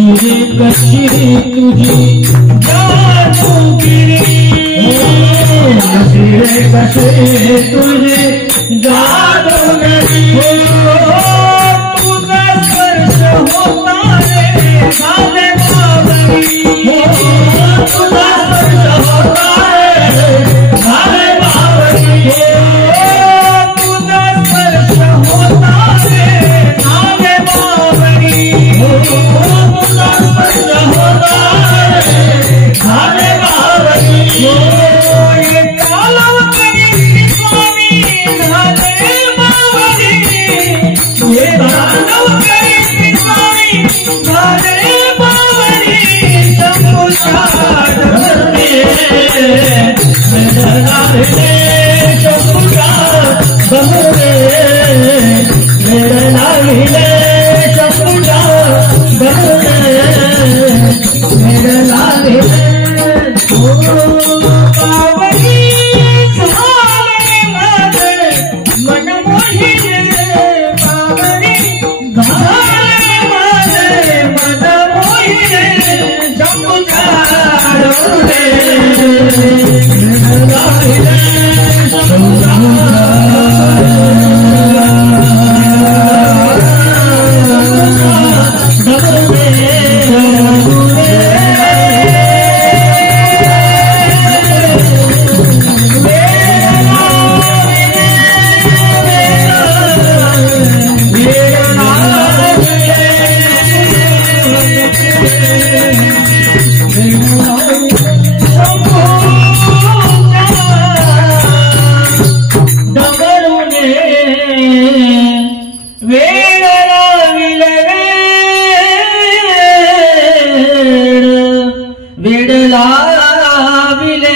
रे कशी तुझी जादूगिरी कशी रे कशी तुझी जादूगिरी तुझा स्पर्श होता रे घाले बावरी तुझा स्पर्श होता रे घाले बावरी तुझा स्पर्श होता रे घाले बावरी तुझा स्पर्श होता रे घाले बावरी ये कालवकरी स्वामी घाले बावरी ये कालवकरी स्वामी घाले बावरी शंभुचार वेड लाविले